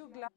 too glad.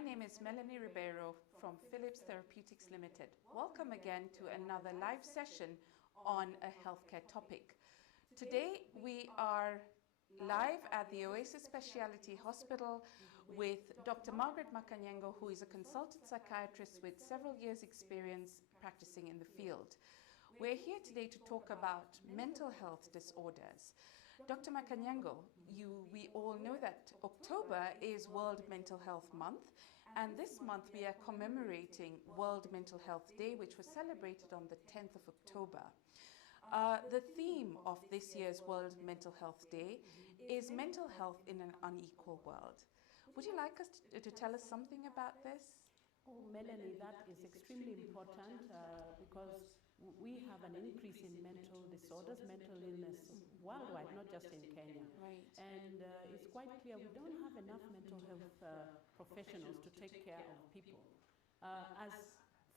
My name is Melanie Ribeiro from Philips Therapeutics Limited. Welcome again to another live session on a healthcare topic. Today we are live at the Oasis Speciality Hospital with Dr. Margaret Makanyengo, who is a consultant psychiatrist with several years' experience practicing in the field. We're here today to talk about mental health disorders. Dr. Makanyengo, we all know that October is World Mental Health Month, and this month we are commemorating World Mental Health Day, which was celebrated on the 10th of October. The theme of this year's World Mental Health Day is mental health in an unequal world. Would you like us to tell us something about this? Oh, Melanie, that is extremely important because we have an increase in mental disorders, mental illness worldwide, not just in Kenya. Right. And it's quite clear we don't have enough mental health professionals to take care of people.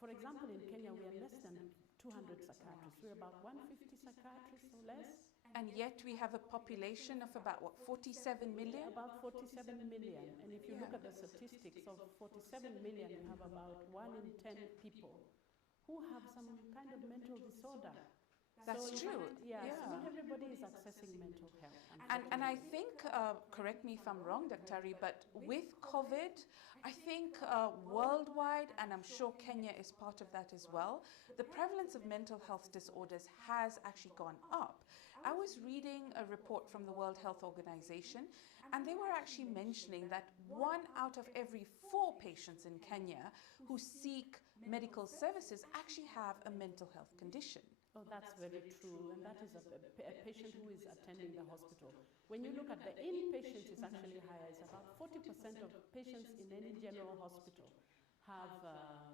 For example, in Kenya, we are less than 200 psychiatrists. We're about 150 psychiatrists or less. And yet we have a population of about, what, 47 million? About 47 million. And if you look at the statistics of 47 million, you have about 1 in 10 people who have some kind of mental disorder. That's so true. So not everybody is accessing mental health. And I think, correct me if I'm wrong, Dr. Ari, but with COVID, I think worldwide, and I'm sure Kenya is part of that as well, the prevalence of mental health disorders has actually gone up. I was reading a report from the World Health Organization, and they were actually mentioning that 1 out of every 4 patients in Kenya who seek medical services actually have a mental health condition. Oh, that's very true, and that is a patient who is attending the hospital. When you look at the inpatients, it's actually higher. It's about 40% of patients in any general hospital have a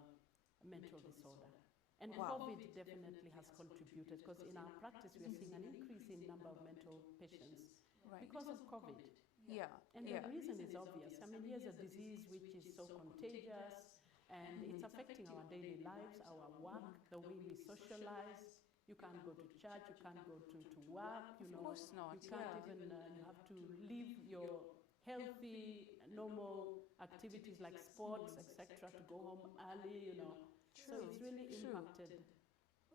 mental disorder. And COVID definitely has contributed, because in our practice we are seeing an increase in number of mental patients because of COVID. And the reason is obvious. I mean, here's a disease which is so contagious, and it's affecting our daily lives, our work, the way we socialize. You can't go to church, you can't go to work, you know. Of course not. You can't even, you have to leave your healthy, normal activities like sports, etc., to go home early, you know. So it's really impacted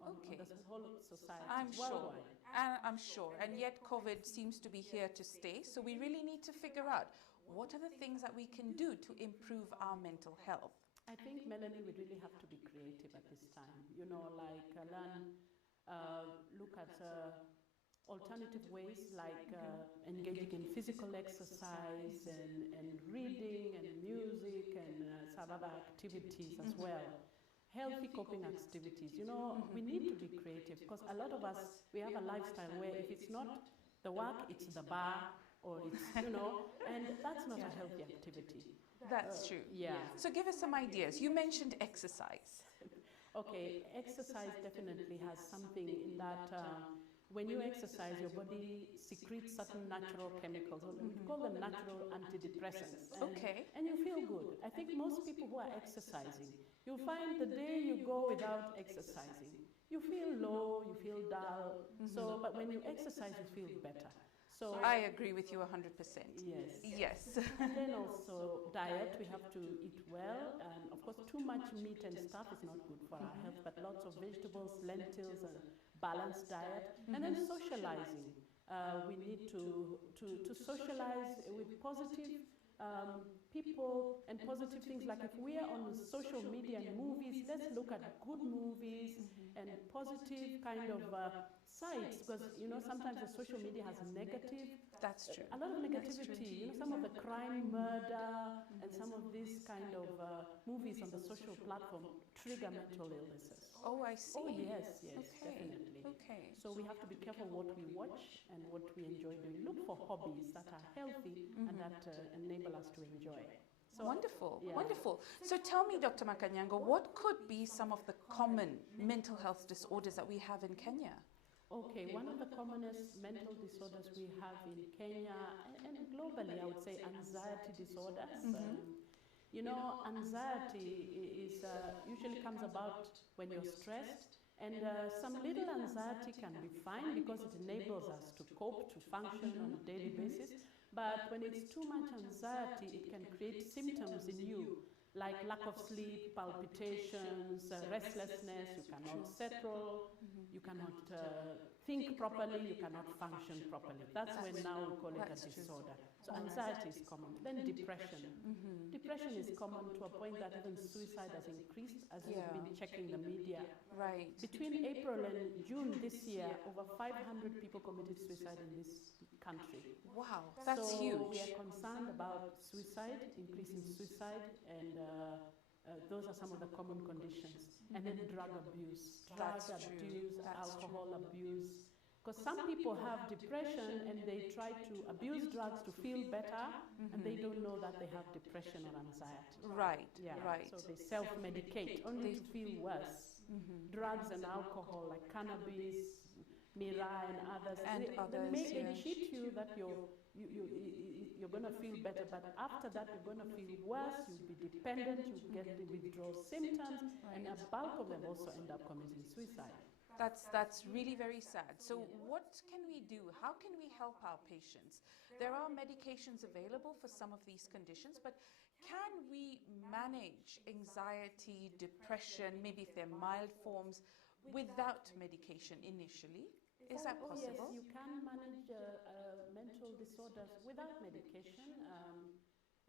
on the whole society. I'm sure. And yet COVID seems to be here to stay. So we really need to figure out what are the things that we can do to improve our mental health. I think, Melanie, we really have to be creative at this time. You know, like look at alternative ways like engaging in physical exercise and reading and music and some other activities as well. Healthy coping activities. You know, we need to be creative because a lot of us, we have a lifestyle where if it's not the work, it's the bar, or it's, you know, and that's not a healthy activity. That's true. So give us some ideas. You mentioned exercise. Okay, exercise definitely has something in that when you exercise, your body secretes certain natural chemicals. We call them natural antidepressants. And you feel good. I think most people who are exercising, you'll find the day you go without exercising, you feel low, you feel dull. So, but when you exercise, you feel better. So I agree with you 100%. Yes. And then also diet, we have to eat well, and of course too much meat and stuff is not good for our health, but lots of vegetables, lentils, and balanced diet. And then socializing. We need to socialize with positive people and positive things. Like if we are on social media and movies, let's look at good movies and positive kind of sites, because you know sometimes the social media has negative. That's true. A lot of negativity. You know, some of the crime, murder, and some of these kind of movies on the social platform trigger mental illnesses. Oh, I see. Oh, yes, definitely. So we have to be careful what we watch and what we enjoy doing. Look for hobbies that are healthy and that enable us to enjoy. So, wonderful. So tell me, Dr. Makanyengo, what could be some of the common mental health disorders that we have in Kenya? Okay, one of the commonest mental disorders we have in Kenya and globally, I would say anxiety disorders. You know, anxiety is usually comes about when you're stressed, and some little anxiety can be fine because it enables us to cope, to function on a daily basis. But when it's too much anxiety, it can create symptoms in you like lack of sleep, palpitations, restlessness, you cannot settle, you cannot think properly, you cannot function properly. That's when now we call it a disorder. So anxiety is common. Then depression. Depression is common to a point that even suicide has increased as you've been checking the media. Right. Between April and June this year, over 500 people committed suicide in this country. Wow, that's so huge. We are concerned about suicide, increasing suicide, and those are some of the common conditions. And then drug abuse, alcohol abuse. Because some people have depression and they try to abuse drugs to feel better, and they don't know that they have depression or anxiety. Right, yeah. right. So they self-medicate only to feel worse. Drugs and alcohol like cannabis, Mirai and others, they cheat you that you're going to feel better, but after that you're going to feel worse, you'll be dependent, you'll get the withdrawal symptoms, and a bulk of them also end up committing suicide. That's really very sad. So what can we do? How can we help our patients? There are medications available for some of these conditions, but can we manage anxiety, depression, maybe if they're mild forms, without medication initially? Is that possible? Yes, you can manage mental disorders without medication,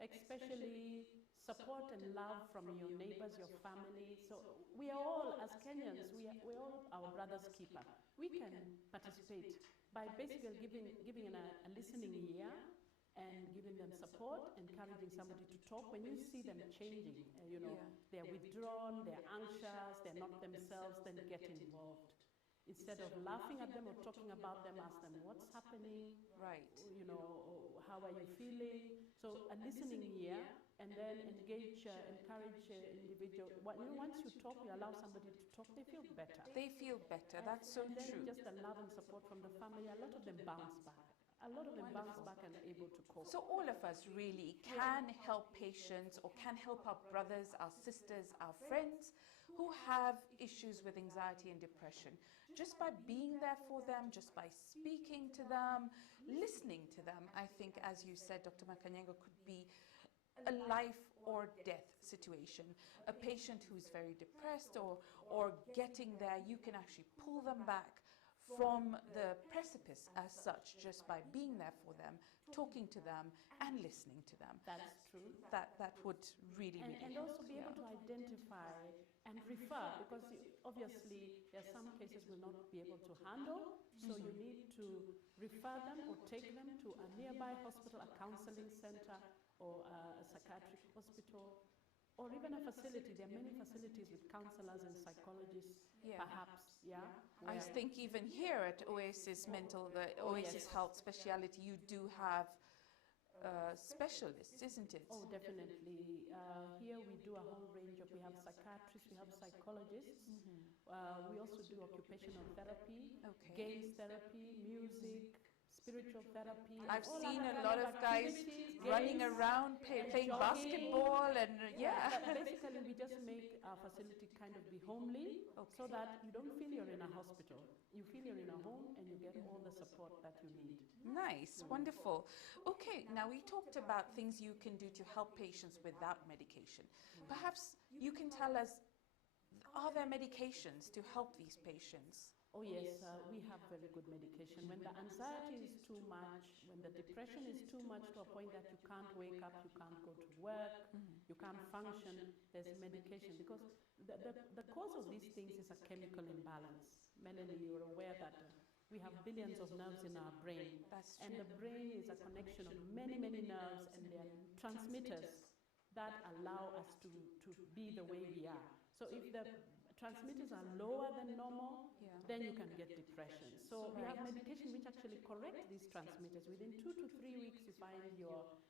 especially support and love from your neighbors, your family. So we are all, as Kenyans, we're all our brother's keeper. We can participate by basically giving a listening ear and giving them support, encouraging somebody to talk. When you see them changing, they're withdrawn, they're anxious, they're not themselves, then get involved. Instead of laughing at them or talking about them, ask them what's happening, right? How are you feeling? So a listening ear, and then engage, encourage individual. Once you talk, you allow somebody to talk, they feel better. They feel better. That's so and then true. Just a love and support from the family. A lot of them bounce back. A lot of them bounce back and are able to cope. So all of us really can help patients or can help our brothers, our sisters, our friends who have issues with anxiety and depression. Just by being there for them, just by speaking to them, listening to them, I think, as you said, Dr. Makanyengo, could be a life or death situation. A patient who's very depressed or getting there, you can actually pull them back from the precipice as such, just by being there for them, talking to them and listening to them. That's true. That would really and help. Also be able to identify and refer, because obviously there are some cases we'll not be able to handle, so you need to refer them or take them to a nearby hospital, a counseling center, or a psychiatric hospital, or even a facility. There are many facilities with counselors and psychologists, perhaps, I think even here at Oasis Oasis Health Speciality, you do have specialists, isn't it? Oh, definitely. Here we do a whole range of, we have psychiatrists, we have psychologists, we also do occupational therapy, games therapy, music, spiritual therapy. I've seen a lot of guys running around playing basketball and Basically we just make our facility kind of be homely, so that you don't feel you're in a hospital. You feel you're in a home and you get all the support that you need. Nice, wonderful. Okay, now we talked about things you can do to help patients without medication. Perhaps you can tell us, are there medications to help these patients? Oh yes, we have very good medication. When the anxiety is too much, when the depression is too much to a point that you can't wake up, you can't go to work, you can't function, there's medication. Because the cause of these things is a chemical imbalance. Melanie, you're aware that we have billions of nerves in our brain. That's true. And the brain is a connection of many, many nerves, and they are transmitters that allow us to be the way we are. So if the transmitters are lower than normal, then you can get depression. So we have medication which actually correct these transmitters. Within 2 to 3 weeks, you find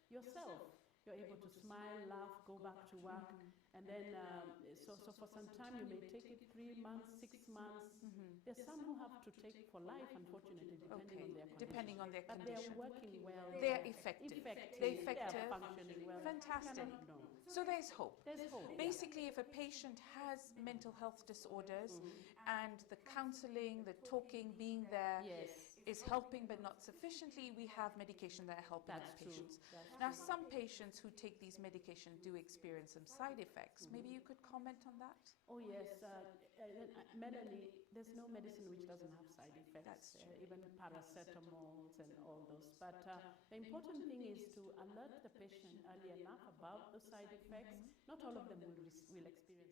yourself. You're able to smile, laugh, go back to work. And then, so for some time, you may take it 3 months, 6 months. There's some who have to take for life, unfortunately, depending on their condition. But they're working well. They're effective. They're effective. They're functioning well. Fantastic. So there's hope. There's hope. Basically, if a patient has mental health disorders and the counseling, the talking, being there, is helping but not sufficiently, we have medication that are helping That's our true. patients. That's Now, true. some patients who take these medications do experience some side effects. Maybe you could comment on that? Oh yes, Melanie, there's no medicine which doesn't have side effects. That's true. Even paracetamols and all those. But the important thing is to alert the patient early enough about the side effects. Not all of them will experience those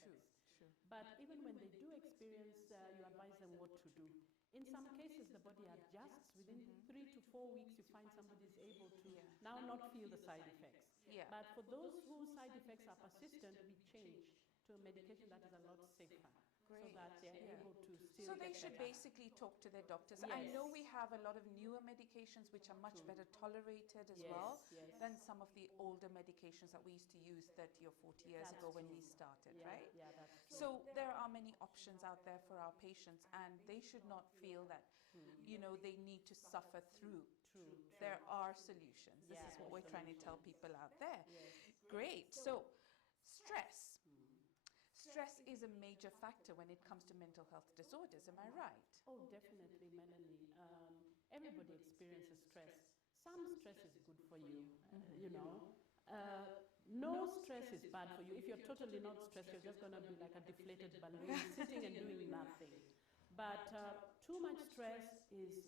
side effects. True. But even when they do experience, you advise them what to do. In some cases, the body adjusts. Within 3 to 4 weeks, you find somebody is able to now not feel the side effects. Yeah. But for those whose side effects are persistent, we change to a medication that is a lot safer. So that they're able to still So they get should better. basically talk to their doctors. I know we have a lot of newer medications which are much better tolerated as well than some of the older medications that we used to use 30 or 40 years ago when we started, right? Yeah, that's true. So there are many options out there for our patients, and they should not feel that, you know, they need to suffer through. True. There are solutions. This is what we're trying to tell people out there. Great. So stress. Stress is a major factor when it comes to mental health disorders, am I right? Oh, definitely, Melanie. Everybody experiences stress. Some stress is good for you, you know. No stress is bad for you. If you're totally not stressed, you're just going to be like a deflated balloon sitting and doing nothing. But too much stress is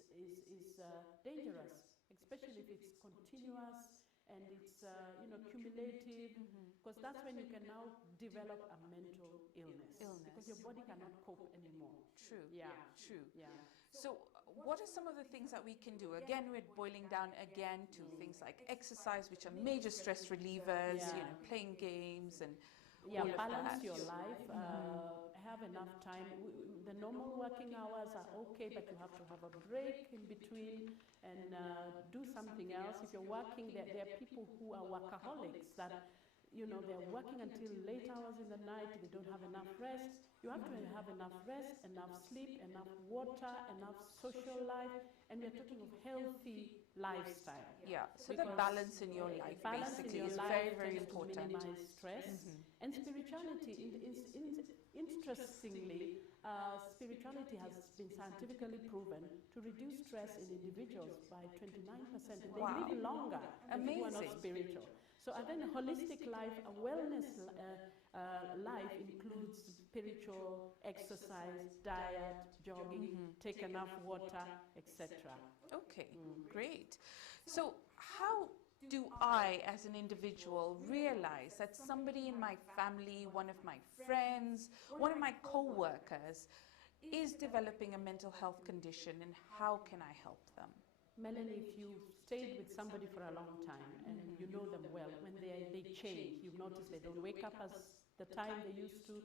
dangerous, especially if it's continuous and it's cumulative, because that's when you can now develop a mental illness. Because your body cannot cope anymore. True. Yeah. True. Yeah. So what are some of the things that we can do? Again, we're boiling down again to things like exercise, which are major stress relievers, you know, playing games and all of balance that. your life, have enough time. The normal working hours are okay, but you have to have a break in between and do something else. If you're working, there are people who are workaholics that, you know, they're working until late hours in the night, they don't have enough rest. You have to have enough rest, enough sleep, enough water, enough social life, and we're talking of healthy lifestyle. Yeah, so the balance in your life basically is very, very important. To minimize stress. And spirituality, interestingly, spirituality has been scientifically proven to reduce stress in individuals by 29%, and they live longer if you are not spiritual. So I think a holistic life, a wellness life includes spiritual, exercise, diet, jogging, take enough water, etc. Okay, great. So how do I, as an individual, realize that somebody in my family, one of my friends, one of my co-workers is developing a mental health condition, and how can I help them? Melanie, if you stayed with somebody for a long time and you know them well, when they change, you've noticed they don't wake up as the time they used to,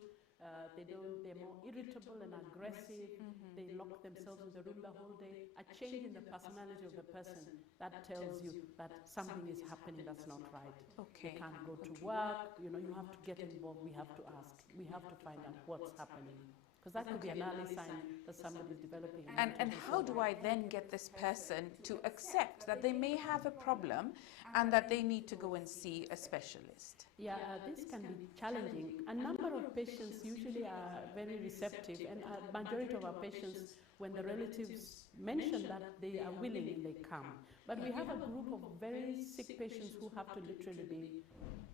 they're more irritable and aggressive, they lock themselves in the room the whole day. A change in the personality of the person, that tells you that something is happening that's not right. Okay. They can't go to work, you know, you have to get involved, we have to ask, we have to find out what's happening. Because that could be an early sign that somebody is developing a mental And how do I then get this person to accept that they may have a problem and that they need to go and see a specialist? Yeah, this can be challenging. A number of patients usually are very receptive, and a majority of our patients, when the relatives mention that, they are willing and they come. But we have a group of very sick patients who have to literally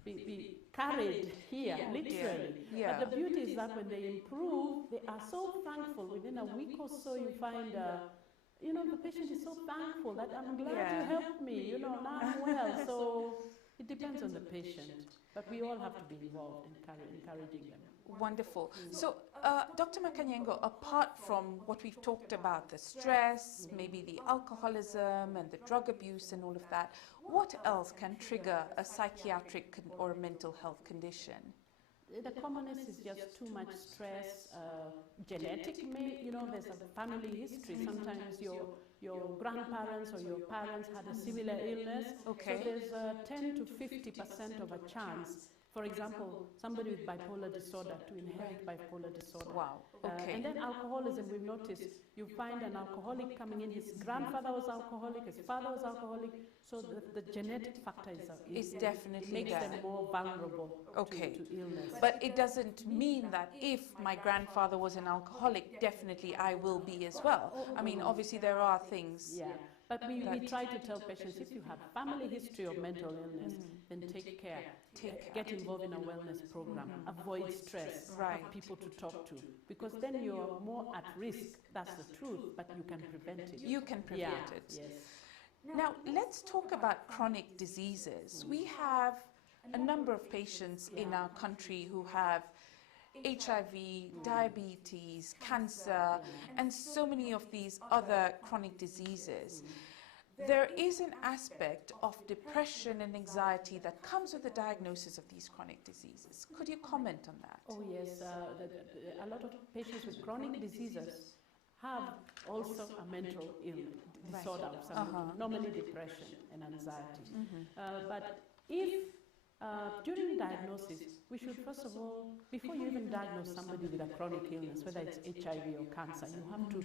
be carried here, literally. Yeah. But the beauty is that when they improve, they are so thankful. Within a week or so, you find, you know, the patient is so thankful that I'm glad you helped me, you know, now I'm well. So it depends on the patient. But we all have to be involved in encouraging them. Wonderful. So, Dr. Makanyengo, apart from what we've talked about, the stress, maybe the alcoholism and the drug abuse and all of that, what else can trigger a psychiatric or a mental health condition? The commonest is just too much stress, genetic, you know, there's a family history. Sometimes your grandparents or your parents had a similar illness. Okay. So there's a 10 to 50% of a chance For example, somebody with bipolar disorder to inherit bipolar disorder. Wow, okay. And then alcoholism, we've noticed, you find an alcoholic coming in, his grandfather was alcoholic, his father was alcoholic, so the genetic factor is definitely makes them more vulnerable okay. to illness. But it doesn't mean that if my grandfather was an alcoholic, definitely I will be as well. I mean, obviously there are things. Yeah. But we try to tell patients, if you have family history of mental illness, then take care. Get involved in a wellness program. Avoid stress. Right. Have people to talk to. Because then you're more at risk. That's the truth, but you can prevent it. You can prevent it. Yes. Now, let's talk about chronic diseases. We have a number of patients in our country who have HIV, diabetes, cancer, and so many of these other chronic diseases. There is an aspect of depression and anxiety that comes with the diagnosis of these chronic diseases. Could you comment on that? Oh yes, a lot of patients with chronic diseases have also a mental illness, disorder of some kind, normally depression and anxiety. But if during diagnosis, we should first of all, before you even diagnose somebody with a chronic illness, whether it's HIV or cancer, you have to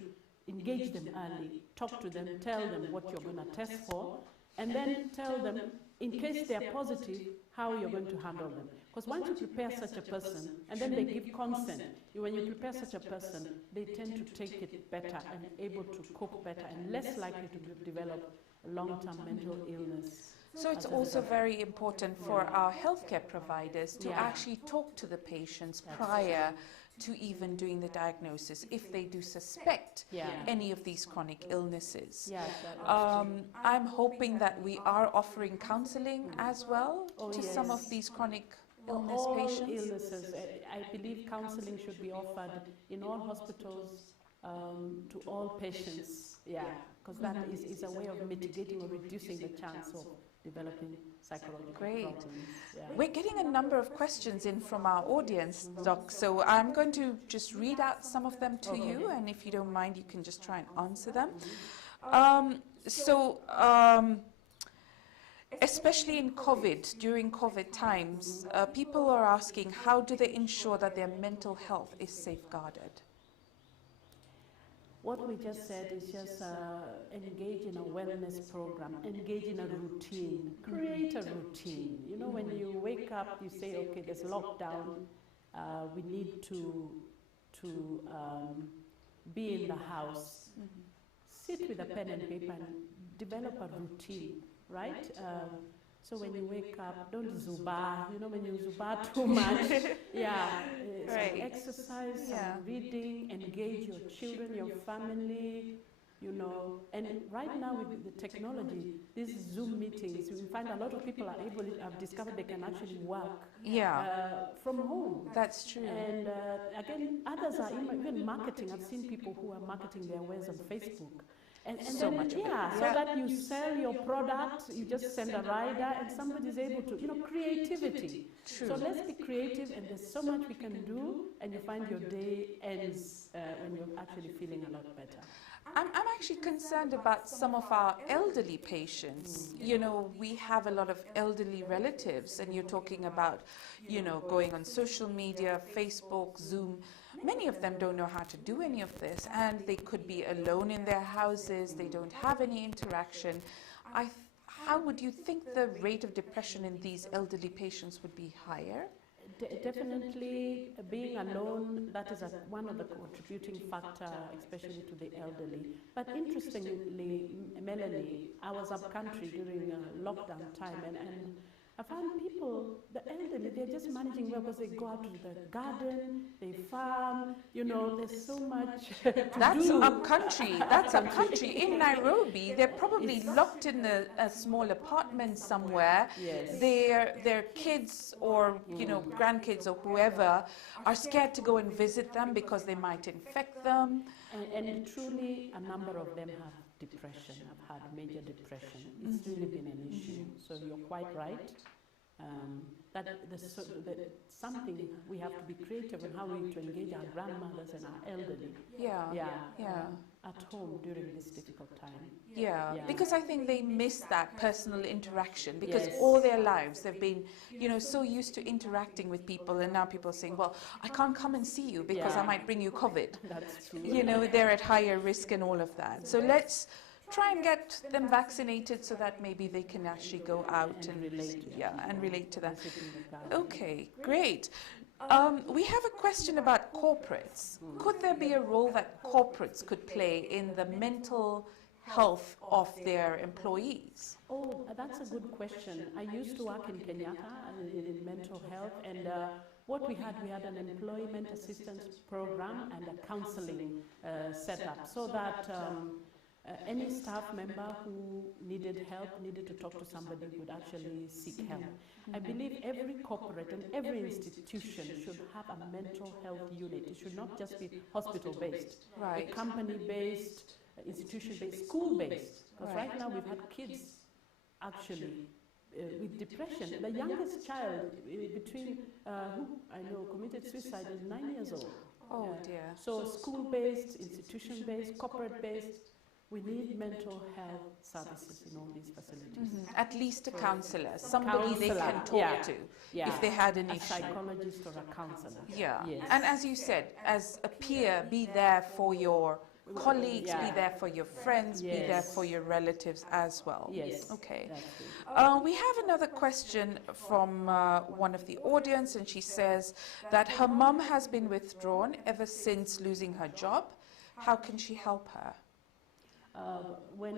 engage them early, talk to them, tell them what you're going to test for, and then tell them, in case they're positive, how you're going to handle them. Because once you prepare such a person, and then they give consent, when you prepare such a person, they tend to take it better and able to cope better and less likely to develop long-term mental illness. So it's also very important for our healthcare providers to actually talk to the patients prior to even doing the diagnosis if they do suspect any of these chronic illnesses. I'm hoping that we are offering counseling as well to some of these chronic illness patients. All illnesses, I believe counseling should be offered in all hospitals to all patients, because that is a way of mitigating or reducing the chance of developing psychological problems. We're getting a number of questions in from our audience, Doc, so I'm going to just read out some of them to you, and if you don't mind, you can just try and answer them. Especially in COVID, during COVID times, people are asking, how do they ensure that their mental health is safeguarded? What we just said is just engage in a wellness program, engage in a routine, create a routine. You know, when you wake up, you say, okay, there's lockdown, we need to be in the house. Sit with a pen and paper and develop a routine, right? So when you wake up, don't zuba. You know, when you zuba too much, some exercise, some reading, engage your children, your family, you know. And right now with the technology, these Zoom meetings, you find a lot of people are able, have discovered they can actually work from home. That's true. And again, others are even marketing. I've seen people who are marketing their wares on Facebook. And so then, much of it. so that you sell your product, you just send a rider and somebody's able to, you know, creativity. True. So let's be creative, and there's so much we can do, and you find your day ends when you're actually feeling a lot better. I'm actually concerned about some of our elderly patients. You know, we have a lot of elderly relatives, and you're talking about, you know, going on social media, Facebook, Zoom. Many of them don't know how to do any of this, and they could be alone in their houses, they don't have any interaction. How would you think the rate of depression in these elderly patients would be higher? Definitely being alone, that is one of the contributing factor, especially to the elderly. But interestingly, Melanie, I was up country during lockdown time, and I found people, the elderly, they're just managing well because they go out to the garden, they farm, you know, there's so much to do. Up country. That's up country. In Nairobi, they're probably locked in a small apartment somewhere. Yes. Their kids or, you know, grandkids or whoever are scared to go and visit them because they might infect them. And truly, a number of them have depression, have had major depression. It's really been an issue. So you're quite right. that something we have to be creative in how we to engage our grandmothers and our elderly. At home during this difficult time. Because I think they miss that personal interaction, because all their lives they've been, so used to interacting with people, and now people are saying, well, I can't come and see you because I might bring you COVID. That's true. They're at higher risk and all of that. So let's try and get them vaccinated so that maybe they can actually go out and relate to that. Okay, great. We have a question about corporates. Could there be a role that corporates could play in the mental health of their employees? Oh, that's a good question. I used to work in Kenyatta in mental health, and what we had an employment assistance program and a counseling setup, so that any staff member who needed help, needed to talk to somebody, would actually seek help. I believe every corporate and every institution should have a mental health unit. It should not just be hospital-based, company-based, institution-based, school-based. Because right now we've had kids actually with depression. The youngest child between who I know committed suicide is 9 years old. Oh dear. So school-based, institution-based, corporate-based. We need mental health services in all these facilities. At least a counsellor, somebody they can talk to if they had an issue. A psychologist or a counsellor. And as you said, as a peer, be there for your colleagues, be there for your friends, be there for your relatives as well. Okay. We have another question from one of the audience, and she says that her mum has been withdrawn ever since losing her job. How can she help her? When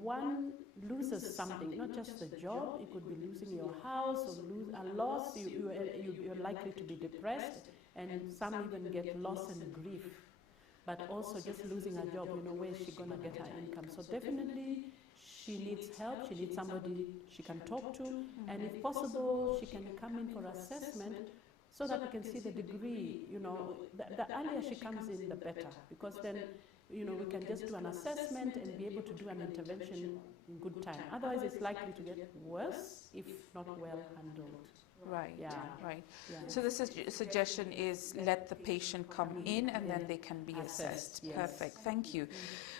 one loses something, not just the job, it could be losing your house or lose a loss, you're likely to be depressed, and some even get loss and grief. But also just losing a job, where is she going to get her income? So definitely she needs help, she needs somebody she can talk to, and if possible, she can come in for assessment so that we can see the degree, the earlier she comes in, the better, because then we can just do an assessment and be able to do an intervention in good time. Otherwise, it's likely to get worse if not well handled. Right. So the suggestion is let the patient come in and then they can be assessed. Perfect. Thank you.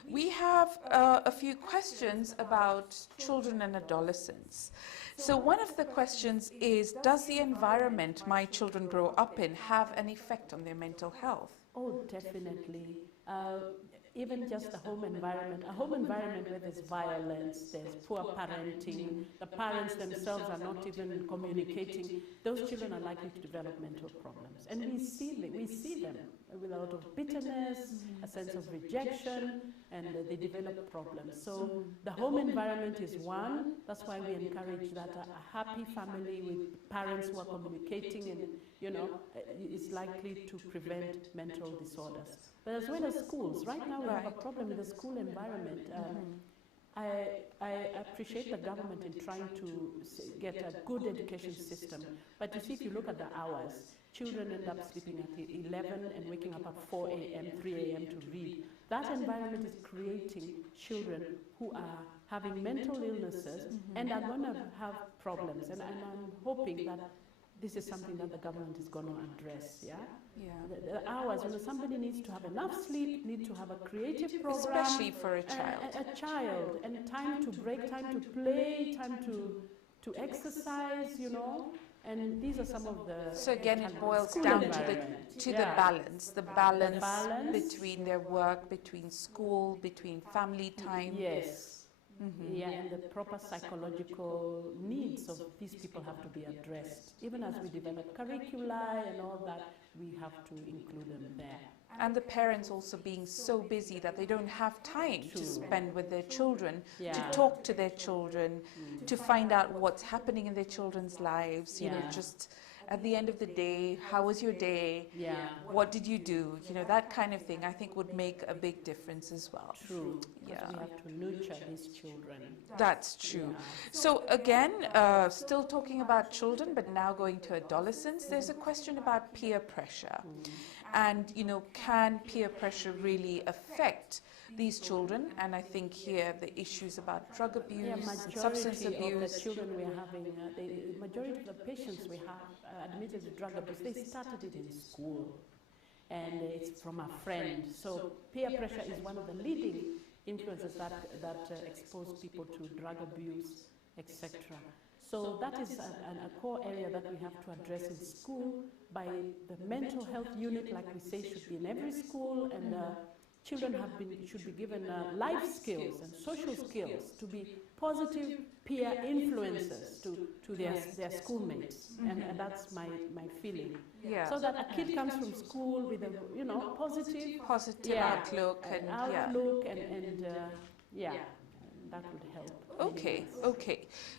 We have a few questions about children and adolescents. So one of the questions is, does the environment my children grow up in have an effect on their mental health? Oh, definitely. Even just a home environment where there's violence, there's poor parenting, the parents themselves are not even communicating, those children are likely to develop mental problems. And we see them with a lot of bitterness, a sense of rejection, and they develop problems. So the home environment is one. That's why we encourage that a happy family with parents who are communicating and, is likely to prevent mental disorders. But as well as schools, right now we have a problem with the school environment. I appreciate the government in trying to get a good education system, but you see, if you look at the hours, children end up sleeping at 11 and waking up at 4 a.m., 3 a.m. to read. That environment is creating children who are having mental illnesses and are going to have problems. And I'm hoping that this is something that the government is going to address, The hours, somebody needs to have enough sleep, need to have a creative program. Especially for a child. A child, and time to break, time to play, time to exercise, and these are some of the... So again, it boils down to the balance between their work, between school, between family time. And the proper psychological needs of these people have to be addressed. Even as we develop curricula and all that, we have to include them there. And the parents also being so busy that they don't have time to spend with their children, to talk to their children, to find out what's happening in their children's lives, at the end of the day, how was your day? Yeah. What did you do? You know, that kind of thing I think would make a big difference as well. True. Yeah. We have to nurture these children. That's true. Yeah. So again, still talking about children, but now going to adolescents, there's a question about peer pressure. And, you know, can peer pressure really affect these children? And I think here the issues about drug abuse, substance abuse. Of the children we're having, the majority of the patients we have admitted to drug abuse, they started it in school. And it's from a friend. So peer pressure is one of the leading influences that expose people to drug abuse, etc. So that is a core area that we have to address in school by the mental health unit, like we say, should be in every school, and children should be given life skills and social skills to be positive peer influences to their schoolmates, and that's my feeling. Yeah. So that a kid comes from school with a positive outlook and that would help. Okay.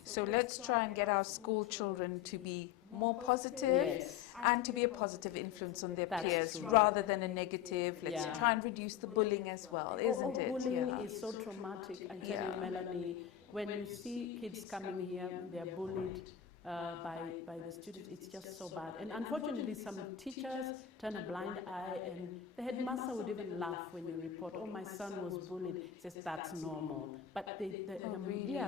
So let's try and get our school children to be more positive and to be a positive influence on their peers rather than a negative. Let's try and reduce the bullying as well, isn't it? Bullying is so traumatic. I tell you, Melanie, when you see kids coming here, they're bullied by the students, it's just so bad. And unfortunately, some teachers turn a blind eye, and the headmaster would even laugh when you report, "Oh, my son was bullied." He says that's normal. But really?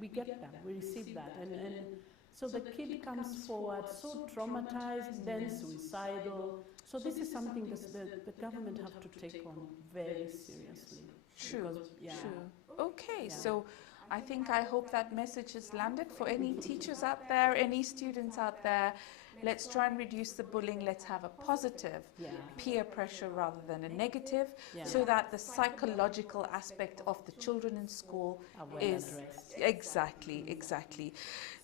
We get that, we receive that, and so the kid comes forward so traumatized, then suicidal. So this is something that the government have to take on very seriously. True. Okay, so I hope that message has landed for any teachers out there, any students out there. Let's try and reduce the bullying. Let's have a positive peer pressure rather than a negative, so that the psychological aspect of the children in school is addressed. Exactly.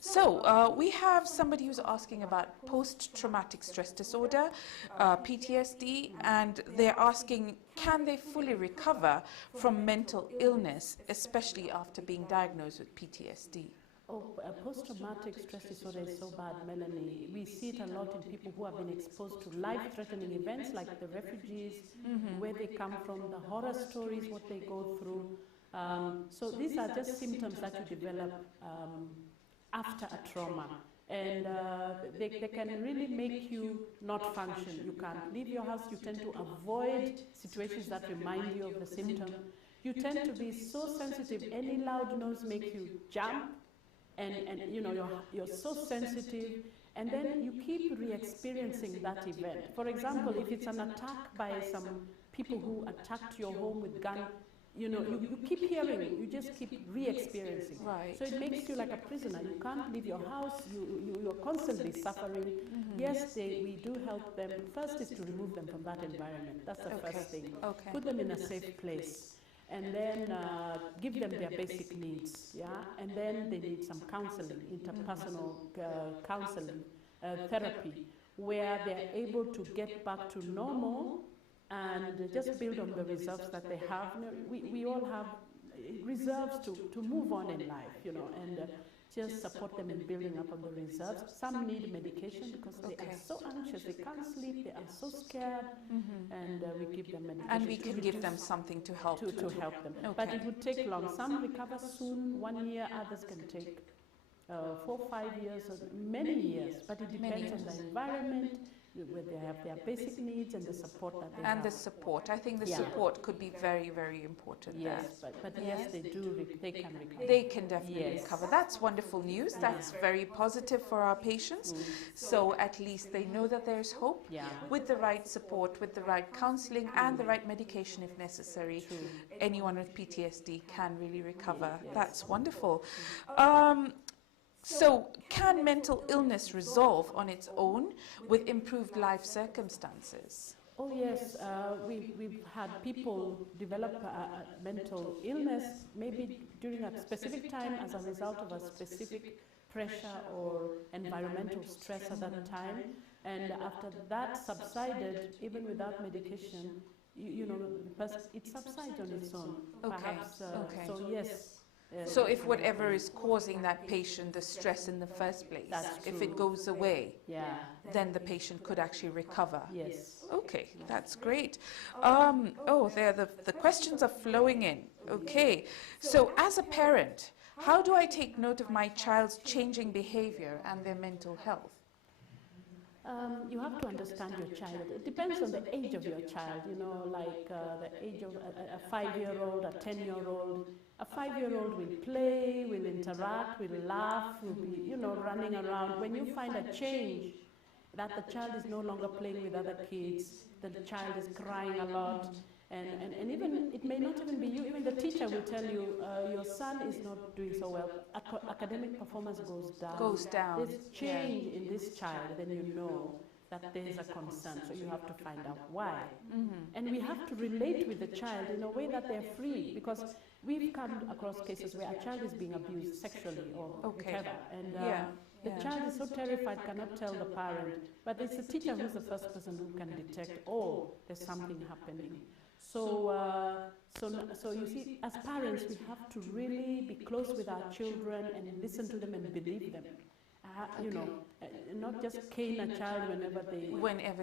So we have somebody who's asking about post-traumatic stress disorder, PTSD, and they're asking, can they fully recover from mental illness, especially after being diagnosed with PTSD? Post-traumatic stress disorder is so bad, Melanie. We see it a lot in people who have been exposed to life-threatening events like the refugees, where they come from, the horror stories, what they go through. So these are just symptoms that you develop after a trauma. And they can really make you not function. You can't leave your house. You tend to avoid situations that remind you of the symptom. You tend to be so sensitive. Any loud noise makes you jump. And you're so sensitive, and then you keep re-experiencing that event. For example, if it's an attack by some people who attacked your home with gun, you keep hearing it, you just keep re-experiencing. Right. So it makes you like a prisoner. You can't leave your house, you're constantly suffering. Yes, we do help them. First is to remove them from that environment. That's the first thing. Put them in a safe place. And then give them their basic needs, and then they need some counseling, interpersonal counseling, therapy, where they're able to get back to normal and just build on the reserves that they have. We all have reserves to move on in life, and just support them in building up on the reserves. Some need medication because they are so anxious, they can't sleep, they are so scared, and we give them medication. And we can give them something to help them. But it would take long. Some recover soon, 1 year, others can take 4, 5 years, or many years, but it depends on the environment, where they have their basic needs and the support that they have. And the support. I think the support could be very, very important. Yes, but yes, they can recover. They can definitely recover. That's wonderful news. That's very positive for our patients. So at least they know that there's hope. With the right support, with the right counseling, and the right medication if necessary, anyone with PTSD can really recover. That's wonderful. So, can mental illness resolve on its own with improved life circumstances? Oh yes, we've had people develop a mental illness maybe during a specific time as a result of a specific pressure or environmental stress at that time, and after that subsided, even without medication, it subsides on its own. Perhaps. So yes. So if whatever is causing that patient the stress in the first place, if it goes away, then the patient could actually recover. Yes. Okay, that's great. The questions are flowing in. Okay, so as a parent, how do I take note of my child's changing behavior and their mental health? You have to understand your child. It depends on the age of your child, you know, like the age of a 5-year-old, a 10-year-old. A 5-year-old will play, will interact, will laugh, will be, you know, running around. When you find a change, that the child is no longer playing with other kids, that the child is crying a lot, and even, it may not even be you, even the teacher will tell you, your son is not doing so well. Academic performance goes down. Goes down. There's change in this child, then you know that there is a concern, so you have to find out why. And we have to relate with the child in a way that they're free, because we've come across cases where a child is being abused sexually or whatever, and the child is so terrified, cannot tell the parent, but it's the teacher who's the first person who can detect, oh, there's something happening. So you see, as parents, we have to really be close with our children and listen to them and believe them. You know, not just cane a child whenever they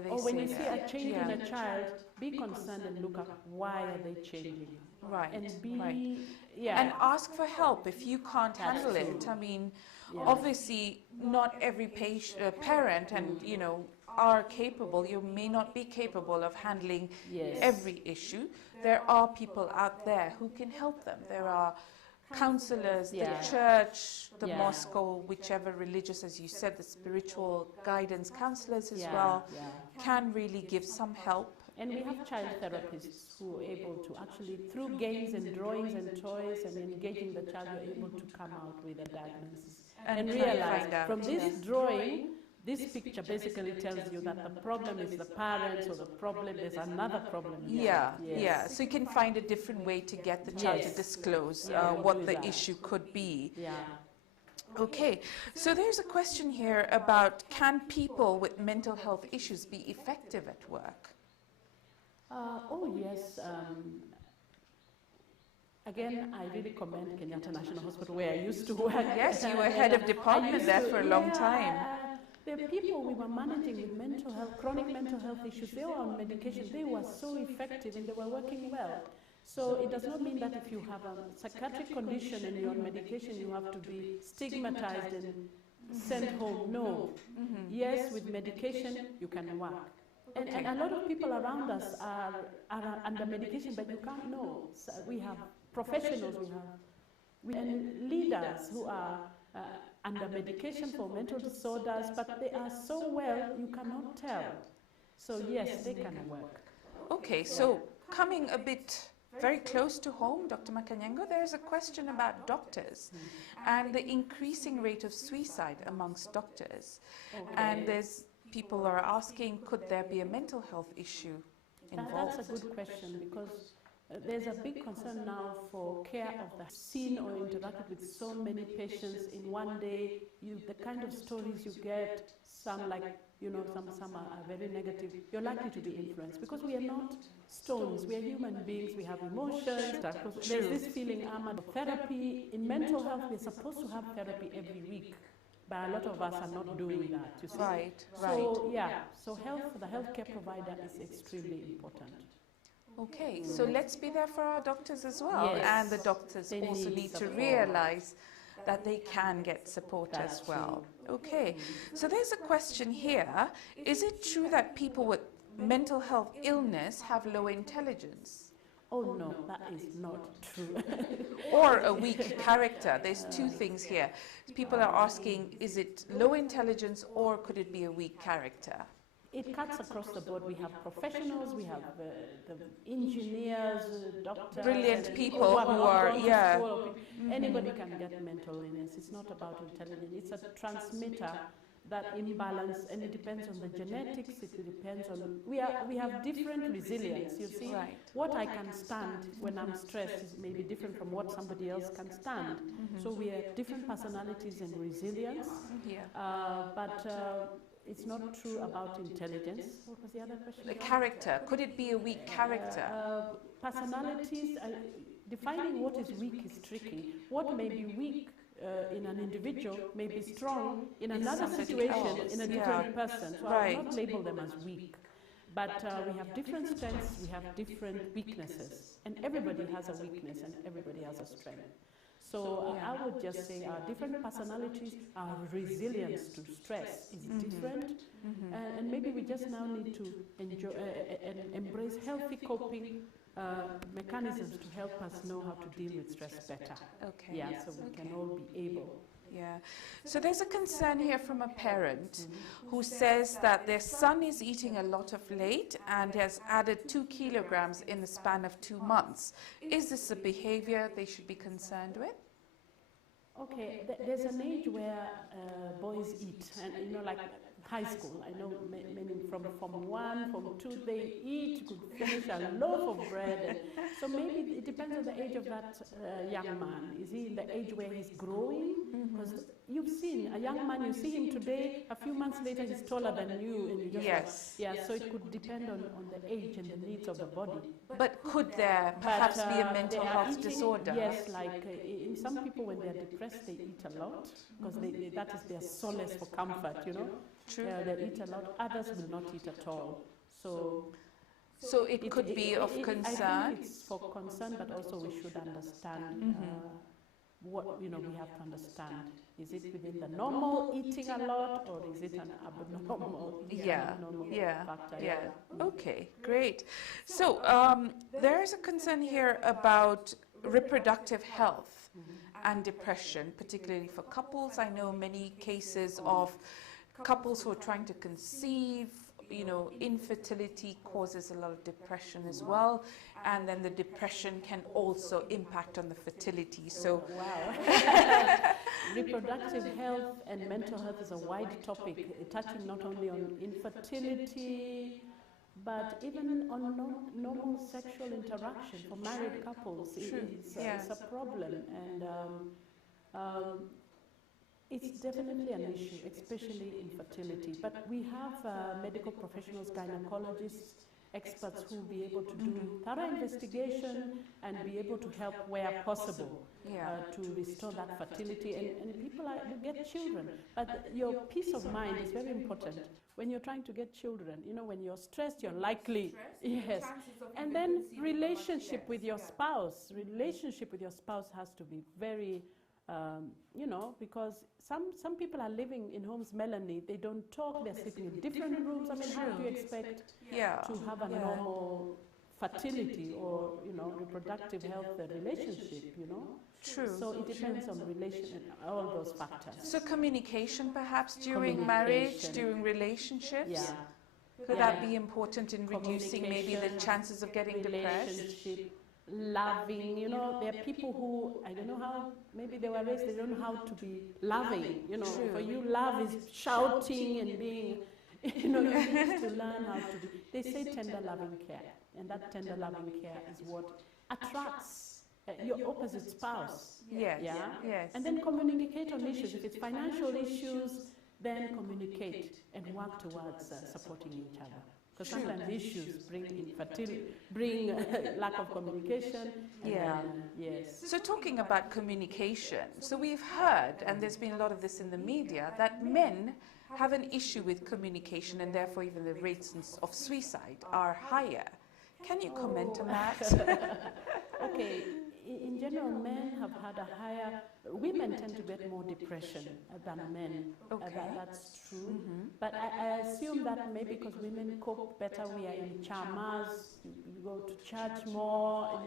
or when you see a change in a child, be concerned and look up why are they changing. Right. And and ask for help if you can't handle it. I mean, obviously, not every parent and you know are capable. You may not be capable of handling every issue. There are people out there who can help them. There are counselors, the church, the mosque, or whichever religious, as you said, the spiritual guidance counselors as well, can really give some help. And we have child therapists who are able to actually, through games and drawings and toys and engaging the child, are able to come out with a diagnosis. And realize from this drawing, this picture basically tells you that the problem is the parents, or the problem is another problem. So you can find a different way to get the child to disclose what the issue could be. Okay, so there's a question here about, can people with mental health issues be effective at work? Yes. Again, I really commend Kenyatta National Hospital, where I used to work. Yes, you were head of department there for a long time. There are people we were managing with mental health, chronic mental health issues. They were on medication. They were so effective and they were working well. So it does not mean that if you have a psychiatric condition and you're on medication, you have to be stigmatized and sent home. No. Yes, with medication, you can work. And a lot of people around us are under medication, but you can't know. So we have professionals, and leaders who are under medication for mental disorders, but they are so well, you cannot tell. So yes, they can work. Okay, so coming a bit very close to home, Dr. Makanyango, there's a question about doctors and the increasing rate of suicide amongst doctors. And there's people are asking, could there be a mental health issue involved? That's a good question, because there's a big concern now for care of the seen or interacted with so many patients in one day. The kind of stories you get, some like, you know, some are very negative. You're likely to be influenced, because we are not stones. We are human beings. We have emotions. There's this feeling armored. Therapy in mental health, we're supposed to have therapy every week, but a lot of us are not doing that, you see. Right. So the healthcare provider is extremely important. Okay, so let's be there for our doctors as well. And the doctors also need to realize that they can get support as well. Okay, so there's a question here. Is it true that people with mental health illness have low intelligence? Oh no, that is not true. Or a weak character. There's two things here. People are asking, is it low intelligence or could it be a weak character? It cuts across the board. We have professionals, we have the engineers, doctors. Brilliant people who are, Anybody can get mental illness. It's not about intelligence. It's a transmitter, that imbalance, and it depends on the genetics. It depends on, we have different resilience. You see, what I can stand when I'm stressed is maybe different from what somebody else can stand. So we have different personalities and resilience. It's not true about intelligence. What was the other question? The character. Could it be a weak character? Personalities, defining what is weak is tricky. What may be weak in an individual may be strong in another situation in a different person. So I will not label them as weak. But we have different strengths, we have different weaknesses. And everybody has a weakness and everybody has a strength. So I would just say our different personalities, our resilience to stress is different. And maybe we just now need to enjoy and embrace healthy coping mechanisms to help us know how to deal with stress better. Okay. Yeah, so we can all be able. Yeah. So there's a concern here from a parent who says that their son is eating a lot of late and has added 2 kilograms in the span of 2 months. Is this a behavior they should be concerned with? Okay, there's an age where boys eat, and you know, like high school, I know many from Form 1, Form 2, they eat, could finish a loaf of bread. And so maybe it depends on the age of that young man. Is he in the age where he's growing? Because you've seen a young man, you see him today, a few months later he's taller than you. And you just so it could depend on the age and the needs of the body. But could there perhaps be a mental health disorder? Yes, like in some people when they're depressed, they eat a lot, because that is their solace for comfort, you know. True. They eat a lot, others will not eat at all. So it could be of concern? I think it's for concern, but also we should understand what, you know, we have to understand. Is it within the normal eating a lot, or is it an abnormal factor? Okay, great. So there is a concern here about reproductive health and depression, particularly for couples. I know many cases of couples who are trying to conceive, you know, infertility causes a lot of depression as well, and then the depression can also impact on the fertility. So, reproductive health and mental health is a wide topic, touching not only on infertility, but even on normal sexual interaction for married couples. It's a problem, and it's definitely an issue, especially infertility. But we have medical professionals, gynecologists, experts who will be able to do thorough investigation and be able to help where possible to restore that fertility. And people get children. But your peace of mind is very important when you're trying to get children. You know, when you're stressed, you're likely, And then relationship with your spouse. Relationship with your spouse has to be very... you know, because some people are living in homes, Melanie, they don't talk, they're sleeping in different rooms. I mean, how do you expect to have a normal fertility or, you know, reproductive health relationship, you know? True. So it depends on relation, all those factors. So communication perhaps during marriage, during relationships? Could that be important in reducing maybe the chances of getting depressed? Loving, you know, there are people who, I don't know how, maybe they were raised, they don't know how to be loving, you know. For you, love is shouting and being, you know, you need to learn how to be. They say tender loving care, and that tender loving care is what attracts your opposite spouse. And then communicate on issues. If it's financial issues, then communicate and work towards supporting each other. Because sometimes issues bring infertility, bring lack of communication. So talking about communication, so we've heard, and there's been a lot of this in the media, that men have an issue with communication, and therefore even the rates of suicide are higher. Can you comment on that? Okay. In general, men have had a higher, women tend to get more depression than men. That's true. But I assume that maybe because women cope better, we are in chamas, you go to church more,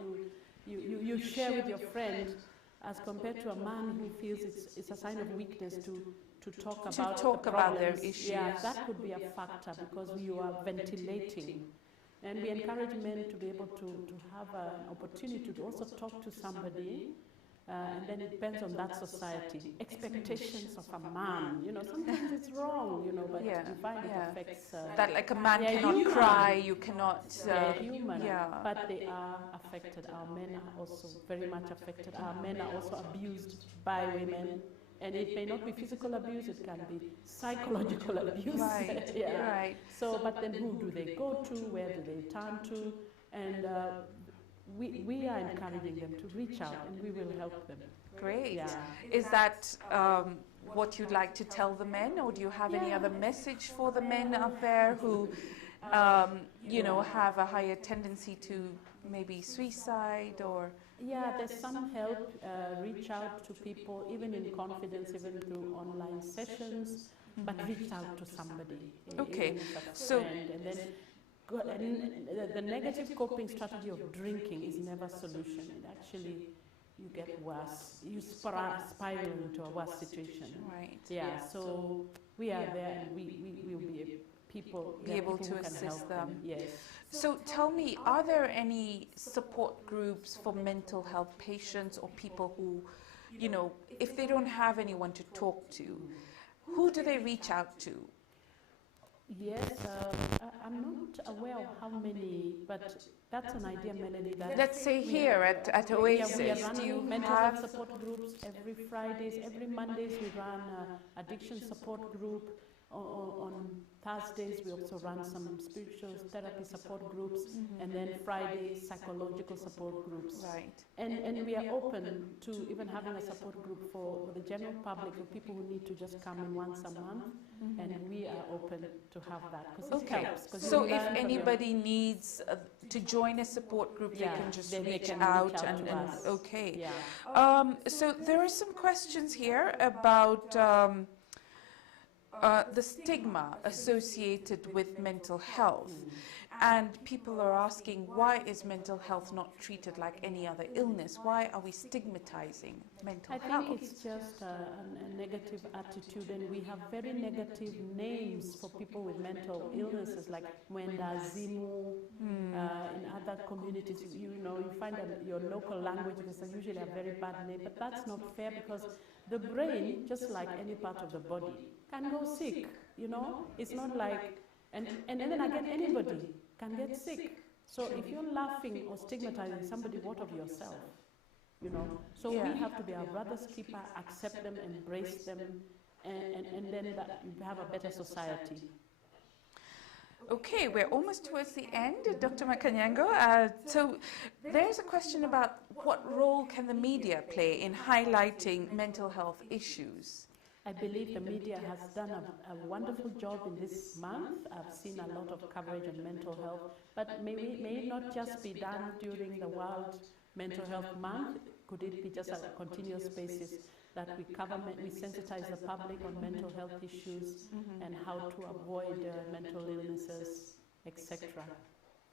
you share with your friend, as compared to a man who feels it's a sign of weakness to talk about their issues. Yeah, that could be a factor because you are ventilating. And we encourage men to be able to have an opportunity to also talk to somebody, and then it depends on that society. Expectations of a man, you know, sometimes it's wrong, you know, but you find it affects... that like a man cannot cry, you cannot... But they are affected. Our men are also very much affected. Our men are also abused by women. And it may not be physical abuse, it can be psychological abuse. Right. So, but then who do they go to? Where do they turn to? And we are encouraging them to reach out, and we will help them. Great. Yeah. Is that what you'd like to tell the men, or do you have any other message for the men out there who, you know, have a higher tendency to maybe suicide or? Yeah, there's some help. Reach out to people, even in confidence, even through online sessions, but reach out to somebody. Okay, even if that's a so friend, and then the negative coping strategy of drinking is never a solution. It actually, you get worse. You spiral into a worse situation. right. Yeah, so we are there, and we will be able to assist them. Yes. So tell me, are there any support groups for mental health patients or people who, you know, if they don't have anyone to talk to, who do they reach out to? Yes, I'm not aware of how many, but that's an idea, Melody. That Let's say here at Oasis, we are do running you mental have? health support groups every Fridays, every Mondays we run addiction support group. On Thursdays we also run some spiritual therapy support groups, and then Fridays psychological support groups. Right. And we are open to even having a support group for the general public, for people who need to just come in once a month, and we are open to have that, because it Okay, helps. 'Cause so you if learn from anybody needs to join a support group, they can just then they reach can out reach out and to us. okay. Yeah. So there are some questions here about the stigma associated with mental health. And people are asking, why is mental health not treated like any other illness? Why are we stigmatizing mental I health? think it's just a negative attitude, and we have very negative names for people with mental illnesses, like Mwendazimu. In other communities, you know, you find that your local language is usually a very bad name, but that's not fair, because the brain, just like any part of the body, can go sick, you know? It's not like, and then again, anybody can get sick. So if you're laughing or stigmatizing somebody, what of yourself? You know? So we have to be our brother's keeper, accept them, embrace them, and then that you have a better society. Okay, we're almost towards the end, Dr. Makanyango. So there's a question about what role can the media play in highlighting mental health issues? I believe the media has done a wonderful job in this month. I've seen a lot of coverage on mental health, but may it not just be done during the World Mental Health Month? Could it be just a continuous basis that we cover, we sensitize the public on mental health issues and how to avoid mental illnesses, etc.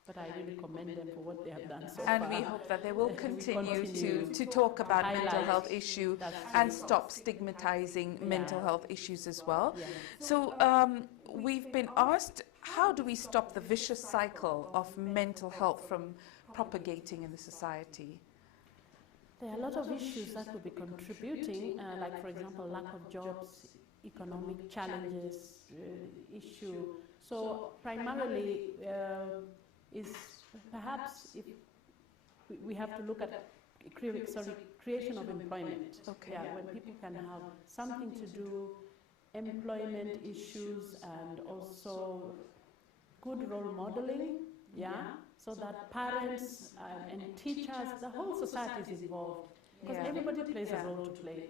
But I really commend them for what they have done so far. And we hope that they will continue to talk about mental health issue and stop stigmatizing mental health issues as well. Yeah. So we've been asked, how do we stop the vicious cycle of mental health from propagating in the society? There are a lot of issues that could be contributing, like, for example, lack of jobs, economic challenges, issue. So primarily is perhaps if we have to look at creation of employment. Okay. Yeah, when people can have something to do, employment issues, and also good role modeling. Yeah. So that parents and teachers, the whole society is involved, because everybody plays a role to play.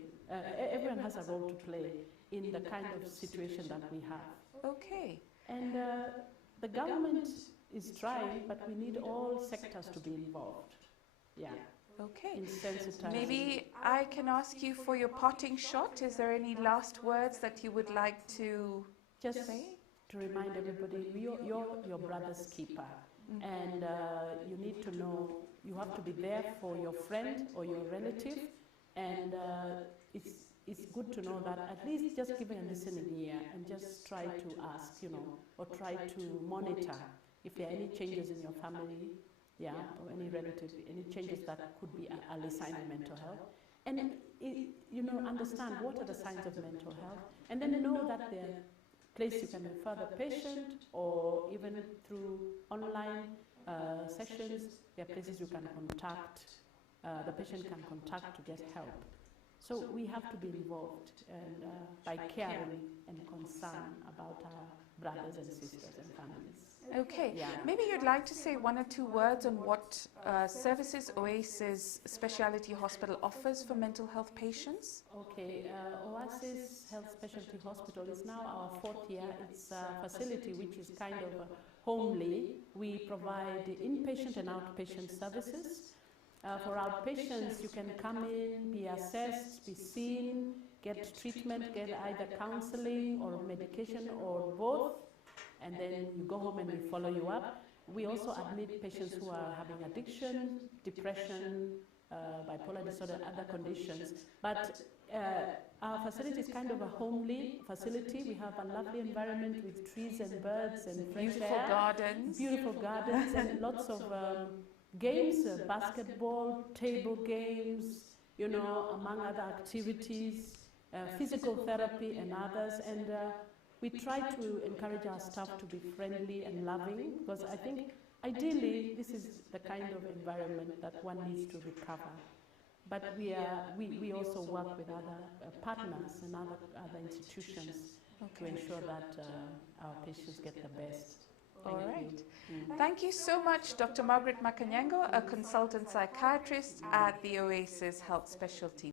Everyone has a role to play in the kind of situation that we have. Okay. And the government is trying, but we need all sectors to be involved. Yeah. Okay. In sensitizing. Maybe I can ask you for your parting shot. Is there any last words that you would like to just say? To remind everybody, you're your brother's keeper. And you need to know, you have to be there for your friend or your relative, and it's good to know that at least just giving a listening ear and just try to ask, you know, or try to monitor if there are any changes in your family, yeah, or any relative, any changes that could be an early sign of mental health. And you know, understand what are the signs of mental health, and then know that there place you can refer the patient, or even through online sessions, there are places you can contact, the patient can contact to get help. So we have to be involved and by caring and concern about our brothers and sisters and families. Okay, Yeah. maybe you'd like to say one or two words on what services Oasis Speciality Hospital offers for mental health patients? Okay, Oasis Health Specialty Hospital is now our 4th year. It's a facility which is kind of homely. We provide inpatient and outpatient services. For outpatients, you can come in, be assessed, be seen, get treatment, get either counseling or medication or both, and then you go home and we follow you up. We also admit patients who are having addiction, depression, bipolar disorder, and other conditions. But our facility is kind of a homely facility. We have a lovely environment with trees and birds and fresh Beautiful air. gardens. Beautiful gardens and lots of games, basketball, table games, you know, among other activities, physical therapy and others. And we try to encourage our staff to be friendly and loving, because I think ideally this is the kind of environment that one needs to recover. But we also work with other partners and other institutions to ensure that our patients get the best. All right. Thank you so much, Dr. Margaret Makanyango, a consultant psychiatrist at the Oasis Health Specialty.